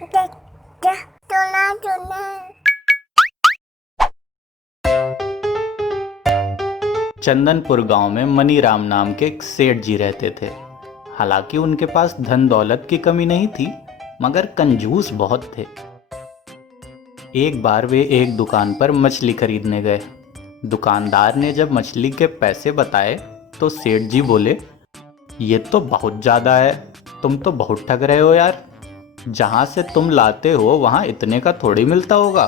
चुना चुना। चंदनपुर गांव में मनीराम नाम के एक सेठ जी रहते थे। हालांकि उनके पास धन दौलत की कमी नहीं थी, मगर कंजूस बहुत थे। एक बार वे एक दुकान पर मछली खरीदने गए। दुकानदार ने जब मछली के पैसे बताए तो सेठ जी बोले, ये तो बहुत ज़्यादा है, तुम तो बहुत ठग रहे हो यार। जहाँ से तुम लाते हो वहाँ इतने का थोड़ी मिलता होगा।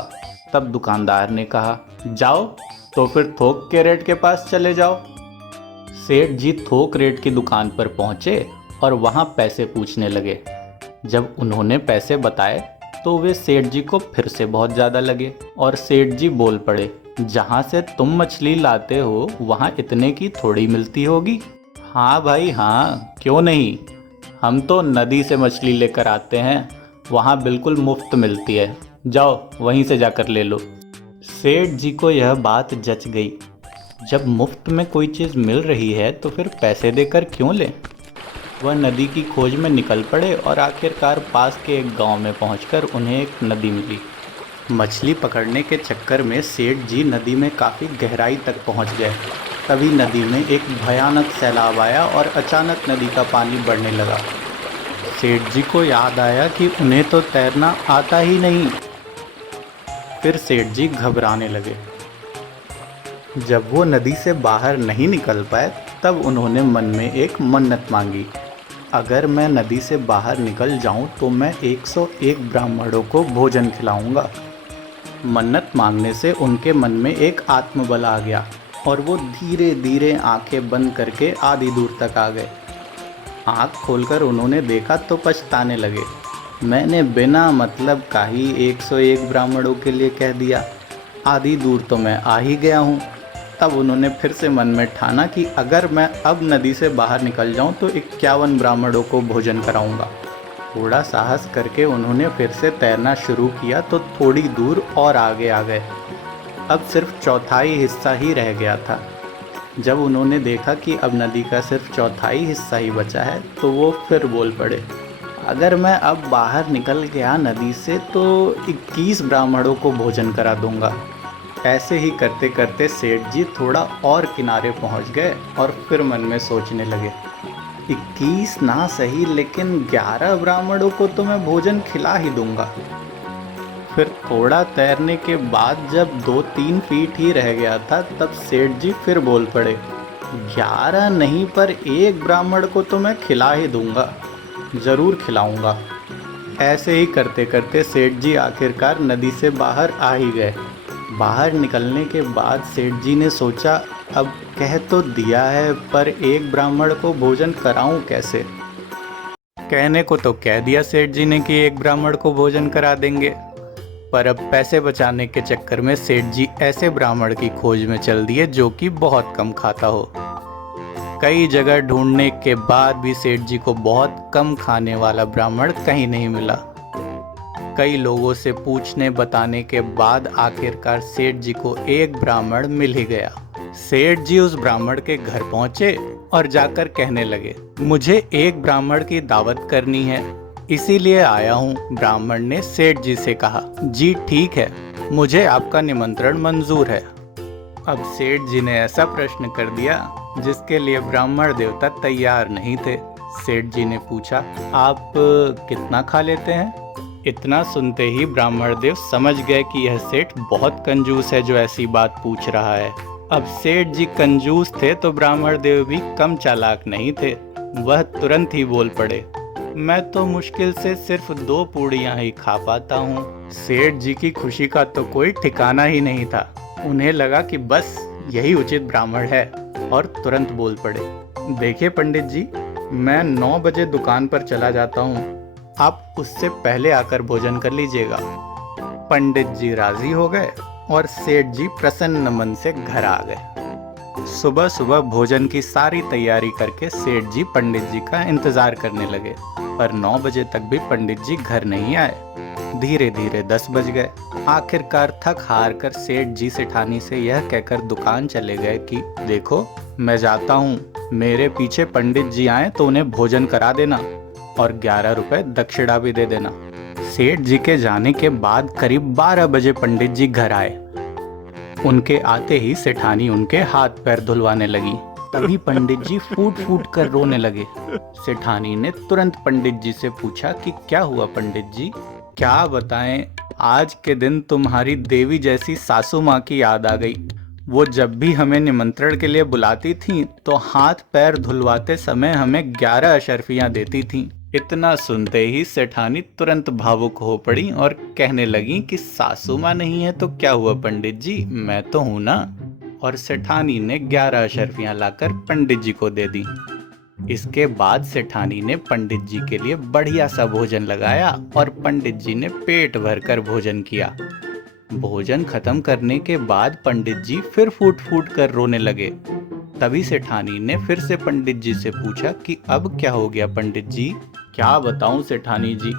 तब दुकानदार ने कहा, जाओ तो फिर थोक के रेट के पास चले जाओ। सेठ जी थोक रेट की दुकान पर पहुँचे और वहाँ पैसे पूछने लगे। जब उन्होंने पैसे बताए तो वे सेठ जी को फिर से बहुत ज़्यादा लगे और सेठ जी बोल पड़े, जहाँ से तुम मछली लाते हो वहाँ इतने की थोड़ी मिलती होगी। हाँ भाई हाँ, क्यों नहीं, हम तो नदी से मछली लेकर आते हैं, वहाँ बिल्कुल मुफ्त मिलती है, जाओ वहीं से जाकर ले लो। सेठ जी को यह बात जच गई। जब मुफ्त में कोई चीज़ मिल रही है तो फिर पैसे देकर क्यों लें। वह नदी की खोज में निकल पड़े और आखिरकार पास के एक गांव में पहुंचकर उन्हें एक नदी मिली। मछली पकड़ने के चक्कर में सेठ जी नदी में काफ़ी गहराई तक पहुंच गए। तभी नदी में एक भयानक सैलाब आया और अचानक नदी का पानी बढ़ने लगा। सेठ जी को याद आया कि उन्हें तो तैरना आता ही नहीं। फिर सेठ जी घबराने लगे। जब वो नदी से बाहर नहीं निकल पाए तब उन्होंने मन में एक मन्नत मांगी, अगर मैं नदी से बाहर निकल जाऊं तो मैं 101 ब्राह्मणों को भोजन खिलाऊंगा। मन्नत मांगने से उनके मन में एक आत्मबल आ गया और वो धीरे धीरे आंखें बंद करके आधी दूर तक आ गए। आँख खोलकर उन्होंने देखा तो पछताने लगे, मैंने बिना मतलब का ही 101 ब्राह्मणों के लिए कह दिया, आधी दूर तो मैं आ ही गया हूँ। तब उन्होंने फिर से मन में ठाना कि अगर मैं अब नदी से बाहर निकल जाऊं तो 51 ब्राह्मणों को भोजन कराऊंगा। थोड़ा साहस करके उन्होंने फिर से तैरना शुरू किया तो थोड़ी दूर और आगे आ गए। अब सिर्फ चौथाई हिस्सा ही रह गया था। जब उन्होंने देखा कि अब नदी का सिर्फ चौथाई हिस्सा ही बचा है तो वो फिर बोल पड़े, अगर मैं अब बाहर निकल गया नदी से तो 21 ब्राह्मणों को भोजन करा दूंगा। ऐसे ही करते करते सेठ जी थोड़ा और किनारे पहुंच गए और फिर मन में सोचने लगे, 21 ना सही लेकिन 11 ब्राह्मणों को तो मैं भोजन खिला ही दूंगा। फिर थोड़ा तैरने के बाद जब 2-3 फीट ही रह गया था तब सेठ जी फिर बोल पड़े, 11 नहीं पर 1 ब्राह्मण को तो मैं खिला ही दूंगा, ज़रूर खिलाऊंगा। ऐसे ही करते करते सेठ जी आखिरकार नदी से बाहर आ ही गए। बाहर निकलने के बाद सेठ जी ने सोचा, अब कह तो दिया है पर 1 ब्राह्मण को भोजन कराऊं कैसे। कहने को तो कह दिया सेठ जी ने कि 1 ब्राह्मण को भोजन करा देंगे, पर अब पैसे बचाने के चक्कर में सेठ जी ऐसे ब्राह्मण की खोज में चल दिए जो कि बहुत कम खाता हो। कई जगह ढूंढने के बाद भी सेठ जी को बहुत कम खाने वाला ब्राह्मण कहीं नहीं मिला। कई लोगों से पूछने बताने के बाद आखिरकार सेठ जी को एक ब्राह्मण मिल ही गया। सेठ जी उस ब्राह्मण के घर पहुंचे और जाकर कहने लगे, मुझे एक ब्राह्मण की दावत करनी है, इसीलिए आया हूँ। ब्राह्मण ने सेठ जी से कहा, जी ठीक है, मुझे आपका निमंत्रण मंजूर है। अब सेठ जी ने ऐसा प्रश्न कर दिया जिसके लिए ब्राह्मण देवता तैयार नहीं थे। सेठ जी ने पूछा, आप कितना खा लेते हैं। इतना सुनते ही ब्राह्मण देव समझ गए कि यह सेठ बहुत कंजूस है जो ऐसी बात पूछ रहा है। अब सेठ जी कंजूस थे तो ब्राह्मण देव भी कम चालाक नहीं थे। वह तुरंत ही बोल पड़े, मैं तो मुश्किल से सिर्फ 2 पूड़ियाँ ही खा पाता हूँ। सेठ जी की खुशी का तो कोई ठिकाना ही नहीं था। उन्हें लगा कि बस यही उचित ब्राह्मण है और तुरंत बोल पड़े, देखिए पंडित जी, मैं 9 बजे दुकान पर चला जाता हूँ, आप उससे पहले आकर भोजन कर लीजिएगा। पंडित जी राजी हो गए और सेठ जी प्रसन्न मन से घर आ गए। सुबह सुबह भोजन की सारी तैयारी करके सेठ जी पंडित जी का इंतजार करने लगे, पर 9 बजे तक भी पंडित जी घर नहीं आए। धीरे धीरे 10 बज गए। आखिरकार थक हार कर सेठ जी सेठानी से यह कहकर दुकान चले गए कि देखो, मैं जाता हूँ, मेरे पीछे पंडित जी आए तो उन्हें भोजन करा देना और 11 रुपए दक्षिणा भी दे देना। सेठ जी के जाने के बाद करीब 12 बजे पंडित जी घर आए। उनके आते ही सेठानी उनके हाथ पैर धुलवाने लगी। तभी पंडित जी फूट फूट कर रोने लगे। सेठानी ने तुरंत पंडित जी से पूछा कि क्या हुआ पंडित जी? क्या बताएं, आज के दिन तुम्हारी देवी जैसी सासू माँ की याद आ गई। वो जब भी हमें निमंत्रण के लिए बुलाती थीं तो हाथ पैर धुलवाते समय हमें 11 अशर्फियाँ देती थीं। इतना सुनते ही सेठानी तुरंत भावुक हो पड़ी और कहने लगी कि सासू माँ नहीं है तो क्या हुआ पंडित जी, मैं तो हूं ना। और सेठानी ने 11 अशर्फियाँ लाकर पंडित जी को दे दी। इसके बाद सेठानी ने पंडित जी के लिए बढ़िया सा भोजन लगाया और पंडित जी ने पेट भरकर भोजन किया। भोजन खत्म करने के बाद पंडित जी फिर फूट फूट कर रोने लगे। तभी सेठानी ने फिर से पंडित जी से पूछा कि अब क्या हो गया पंडित जी? क्या बताऊं सेठानी जी,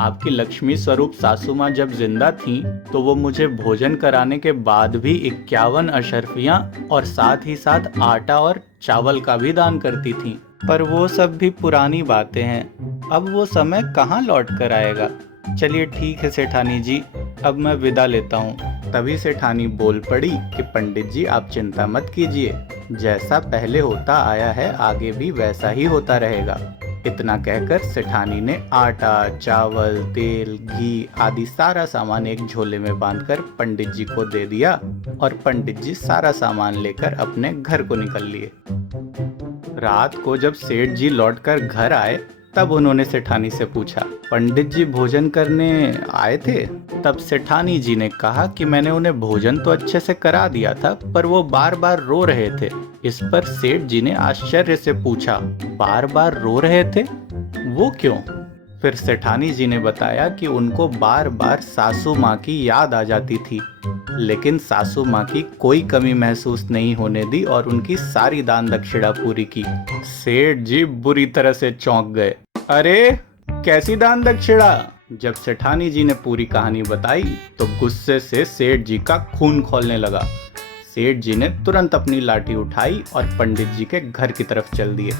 आपकी लक्ष्मी स्वरूप सासू माँ जब जिंदा थीं तो वो मुझे भोजन कराने के बाद भी 51 अशर्फियाँ और साथ ही साथ आटा और चावल का भी दान करती थीं। पर वो सब भी पुरानी बातें हैं, अब वो समय कहाँ लौट कर आएगा। चलिए ठीक है सेठानी जी, अब मैं विदा लेता हूँ। तभी सेठानी बोल पड़ी कि पंडित जी आप चिंता मत कीजिए, जैसा पहले होता आया है आगे भी वैसा ही होता रहेगा। इतना कहकर सेठानी ने आटा, चावल, तेल, घी आदि सारा सामान एक झोले में बांधकर पंडित जी को दे दिया और पंडित जी सारा सामान लेकर अपने घर को निकल लिए। रात को जब सेठ जी लौटकर घर आए तब उन्होंने सेठानी से पूछा, पंडित जी भोजन करने आए थे? तब सेठानी जी ने कहा कि मैंने उन्हें भोजन तो अच्छे से करा दिया था पर वो बार बार रो रहे थे। इस पर सेठ जी ने आश्चर्य से पूछा, बार बार रो रहे थे, वो क्यों? फिर सेठानी जी ने बताया कि उनको बार बार सासू माँ की याद आ जाती थी, लेकिन सासू माँ की कोई कमी महसूस नहीं होने दी और उनकी सारी दान दक्षिणा पूरी की। सेठ जी बुरी तरह से चौंक गए। अरे कैसी दान दक्षिणा? जब सेठानी जी ने पूरी कहानी बताई तो गुस्से से सेठ जी का खून खौलने लगा। सेठ जी ने तुरंत अपनी लाठी उठाई और पंडित जी के घर की तरफ चल दिए।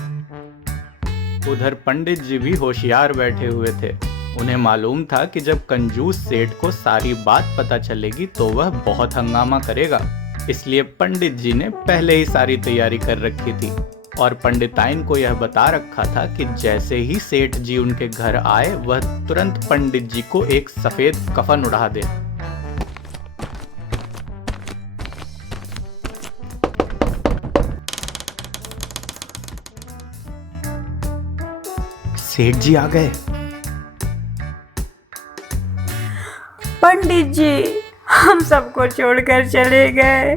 उधर पंडित जी भी होशियार बैठे हुए थे। उन्हें मालूम था कि जब कंजूस सेठ को सारी बात पता चलेगी तो वह बहुत हंगामा करेगा, इसलिए पंडित जी ने पहले ही सारी तैयारी कर रखी थी और पंडिताइन को यह बता रखा था कि जैसे ही सेठ जी उनके घर आए वह तुरंत पंडित जी को एक सफेद कफन उड़ा दे। सेठ जी आ गए। पंडित जी हम सबको छोड़कर चले गए,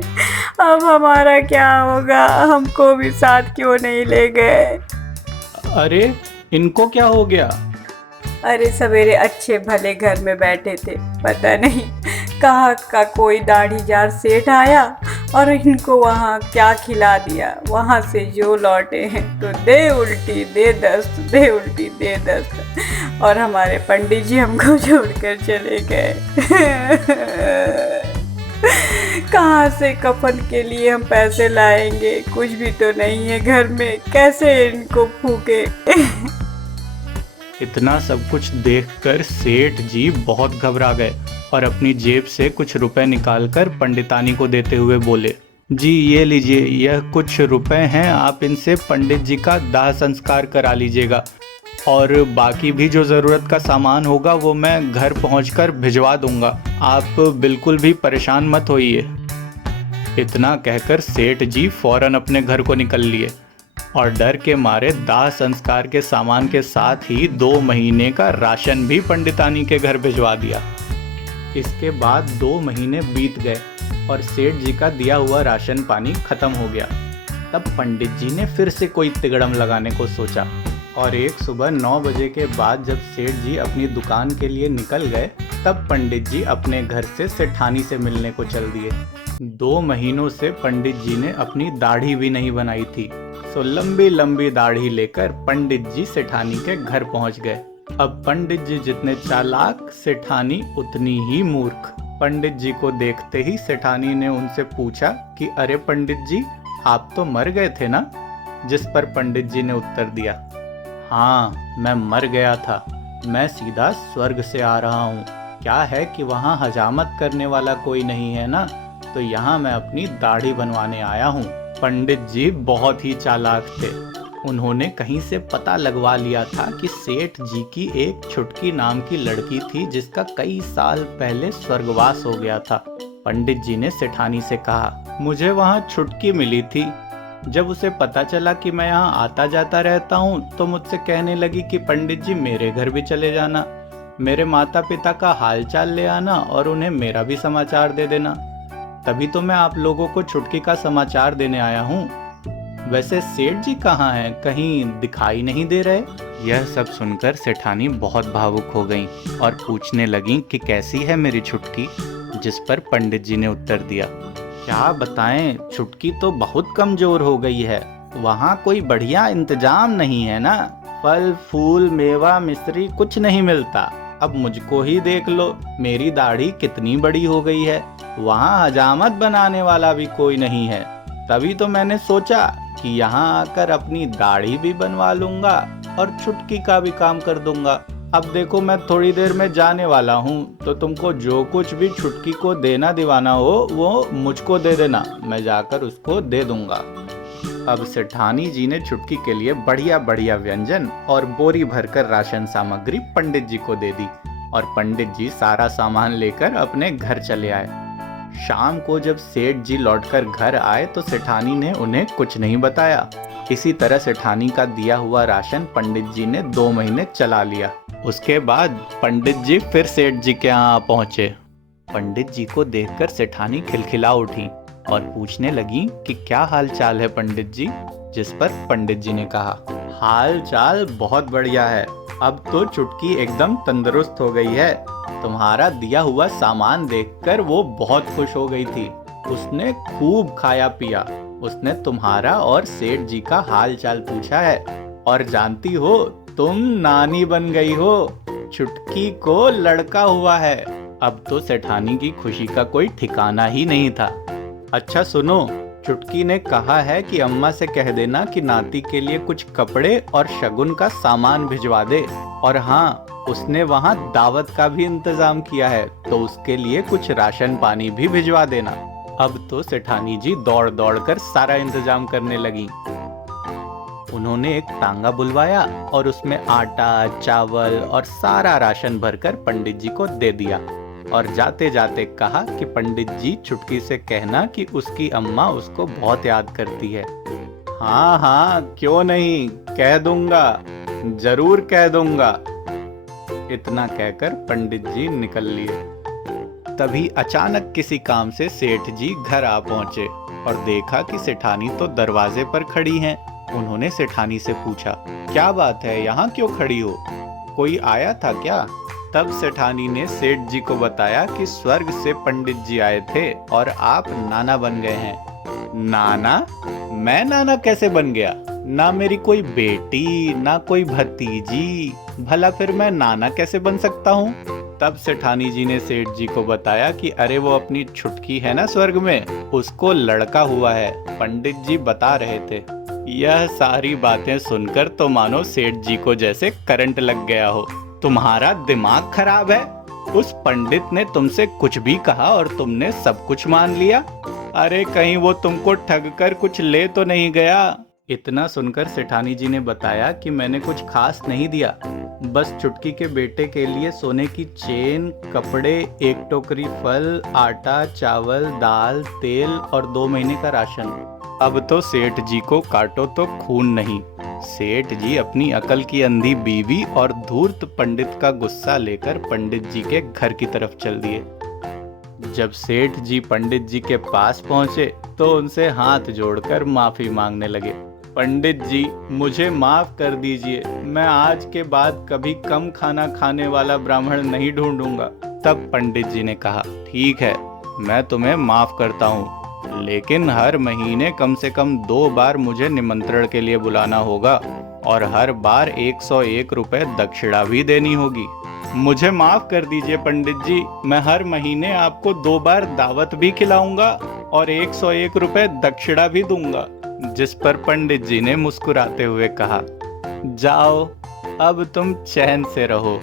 अब हमारा क्या होगा? हमको भी साथ क्यों नहीं ले गए? अरे इनको क्या हो गया? अरे सवेरे अच्छे भले घर में बैठे थे, पता नहीं कहाँ का कोई दाढ़ीदार सेठ आया और इनको वहाँ क्या खिला दिया। वहाँ से जो लौटे हैं तो दे उल्टी दे दस्त, दे उल्टी दे दस्त, और हमारे पंडित जी हमको छोड़कर चले गए। कहाँ से कफन के लिए हम पैसे लाएंगे? कुछ भी तो नहीं है घर में, कैसे इनको फूके? इतना सब कुछ देखकर सेठ जी बहुत घबरा गए और अपनी जेब से कुछ रुपए निकालकर पंडितानी को देते हुए बोले, जी ये लीजिए, यह कुछ रुपए हैं, आप इनसे पंडित जी का दाह संस्कार करा लीजिएगा और बाकी भी जो ज़रूरत का सामान होगा वो मैं घर पहुंचकर भिजवा दूंगा, आप बिल्कुल भी परेशान मत होइए। इतना कहकर सेठ जी फौरन अपने घर को निकल लिए और डर के मारे दाह संस्कार के सामान के साथ ही 2 महीने का राशन भी पंडितानी के घर भिजवा दिया। इसके बाद 2 महीने बीत गए और सेठ जी का दिया हुआ राशन पानी खत्म हो गया। तब पंडित जी ने फिर से कोई तिगड़म लगाने को सोचा और एक सुबह 9 बजे के बाद जब सेठ जी अपनी दुकान के लिए निकल गए तब पंडित जी अपने घर से सेठानी से मिलने को चल दिए। 2 महीनों से पंडित जी ने अपनी दाढ़ी भी नहीं बनाई थी, सो लंबी लंबी दाढ़ी लेकर पंडित जी सेठानी के घर पहुंच गए। अब पंडित जी जितने चालाक, सेठानी उतनी ही मूर्ख। पंडित जी को देखते ही सेठानी ने उनसे पूछा कि अरे पंडित जी, आप तो मर गए थे ना? जिस पर पंडित जी ने उत्तर दिया, हाँ मैं मर गया था, मैं सीधा स्वर्ग से आ रहा हूँ। क्या है कि वहाँ हजामत करने वाला कोई नहीं है ना, तो यहाँ मैं अपनी दाढ़ी बनवाने आया हूँ। पंडित जी बहुत ही चालाक थे। उन्होंने कहीं से पता लगवा लिया था कि सेठ जी की एक छुटकी नाम की लड़की थी जिसका कई साल पहले स्वर्गवास हो गया था। पंडित जी ने सेठानी से कहा, मुझे वहाँ छुटकी मिली थी। जब उसे पता चला कि मैं यहाँ आता जाता रहता हूँ तो मुझसे कहने लगी कि पंडित जी मेरे घर भी चले जाना, मेरे माता पिता का हाल चाल ले आना और उन्हें मेरा भी समाचार दे देना। तभी तो मैं आप लोगों को छुटकी का समाचार देने आया हूँ। वैसे सेठ जी कहाँ हैं, कहीं दिखाई नहीं दे रहे? यह सब सुनकर सेठानी बहुत भावुक हो गईं और पूछने लगीं कि कैसी है मेरी छुटकी, जिस पर पंडित जी ने उत्तर दिया, क्या बताएं, छुटकी तो बहुत कमजोर हो गई है। वहाँ कोई बढ़िया इंतजाम नहीं है ना, फल फूल मेवा मिश्री कुछ नहीं मिलता। अब मुझको ही देख लो, मेरी दाढ़ी कितनी बड़ी हो गई है, वहाँ हजामत बनाने वाला भी कोई नहीं है। तभी तो मैंने सोचा कि यहाँ आकर अपनी दाढ़ी भी बनवा लूंगा और छुटकी का भी काम कर दूंगा। अब देखो मैं थोड़ी देर में जाने वाला हूँ, तो तुमको जो कुछ भी छुटकी को देना दिवाना हो वो मुझको दे देना, मैं जाकर उसको दे दूंगा। अब सेठानी जी ने छुटकी के लिए बढ़िया बढ़िया व्यंजन और बोरी भरकर राशन सामग्री पंडित जी को दे दी और पंडित जी सारा सामान लेकर अपने घर चले आए। शाम को जब सेठ जी लौटकर घर आए तो सेठानी ने उन्हें कुछ नहीं बताया। इसी तरह सेठानी का दिया हुआ राशन पंडित जी ने 2 महीने चला लिया। उसके बाद पंडित जी फिर सेठ जी के यहाँ पहुंचे। पंडित जी को देखकर सेठानी खिलखिला उठी और पूछने लगी कि क्या हाल चाल है पंडित जी, जिस पर पंडित जी ने कहा, हाल चाल बहुत बढ़िया है, अब तो छुटकी एकदम तंदुरुस्त हो गई है। तुम्हारा दिया हुआ सामान देखकर वो बहुत खुश हो गई थी। उसने खूब खाया पिया। उसने तुम्हारा और सेठ जी का हाल चाल पूछा है और जानती हो तुम नानी बन गई हो, छुटकी को लड़का हुआ है। अब तो सेठानी की खुशी का कोई ठिकाना ही नहीं था। अच्छा सुनो, छुटकी ने कहा है कि अम्मा से कह देना कि नाती के लिए कुछ कपड़े और शगुन का सामान भिजवा दे, और हाँ, उसने वहाँ दावत का भी इंतजाम किया है, तो उसके लिए कुछ राशन पानी भी भिजवा देना। अब तो सेठानी जी दौड़ दौड़ कर सारा इंतजाम करने लगी। उन्होंने एक तांगा बुलवाया और उसमें आटा, चावल और सारा राशन भरकर पंडित जी को दे दिया और जाते जाते कहा कि पंडित जी छुटकी से कहना कि उसकी अम्मा उसको बहुत याद करती है। हाँ हाँ क्यों नहीं, कह दूंगा, जरूर कह दूंगा। इतना कहकर पंडित जी निकल लिए। तभी अचानक किसी काम से सेठ जी घर आ पहुंचे और देखा कि सेठानी तो दरवाजे पर खड़ी हैं। उन्होंने सेठानी से पूछा, क्या बात है, यहाँ क्यों खड़ी हो, कोई आया था क्या? तब सेठानी ने सेठ जी को बताया कि स्वर्ग से पंडित जी आए थे और आप नाना बन गए हैं। नाना? मैं नाना कैसे बन गया? ना मेरी कोई बेटी, ना कोई भतीजी, भला फिर मैं नाना कैसे बन सकता हूँ? तब सेठानी जी ने सेठ जी को बताया कि अरे वो अपनी छुटकी है ना स्वर्ग में, उसको लड़का हुआ है, पंडित जी बता रहे थे। यह सारी बातें सुनकर तो मानो सेठ जी को जैसे करंट लग गया हो। तुम्हारा दिमाग खराब है? उस पंडित ने तुमसे कुछ भी कहा और तुमने सब कुछ मान लिया? अरे कहीं वो तुमको ठग कर कुछ ले तो नहीं गया? इतना सुनकर सेठानी जी ने बताया कि मैंने कुछ खास नहीं दिया, बस चुटकी के बेटे के लिए सोने की चेन, कपड़े, 1 टोकरी फल, आटा, चावल, दाल, तेल और 2 महीने का राशन। अब तो सेठ जी को काटो तो खून नहीं। सेठ जी अपनी अकल की अंधी बीवी और धूर्त पंडित का गुस्सा लेकर पंडित जी के घर की तरफ चल दिए। जब सेठ जी पंडित जी के पास पहुंचे तो उनसे हाथ जोड़कर माफी मांगने लगे। पंडित जी मुझे माफ कर दीजिए, मैं आज के बाद कभी कम खाना खाने वाला ब्राह्मण नहीं ढूंढूंगा। तब पंडित जी ने कहा, ठीक है, मैं तुम्हें माफ करता हूँ, लेकिन हर महीने कम से कम 2 बार मुझे निमंत्रण के लिए बुलाना होगा और हर बार 101 रुपए दक्षिणा भी देनी होगी। मुझे माफ कर दीजिए पंडित जी, मैं हर महीने आपको 2 बार दावत भी खिलाऊंगा और 101 रुपए दक्षिणा भी दूंगा। जिस पर पंडित जी ने मुस्कुराते हुए कहा, जाओ, अब तुम चैन से रहो।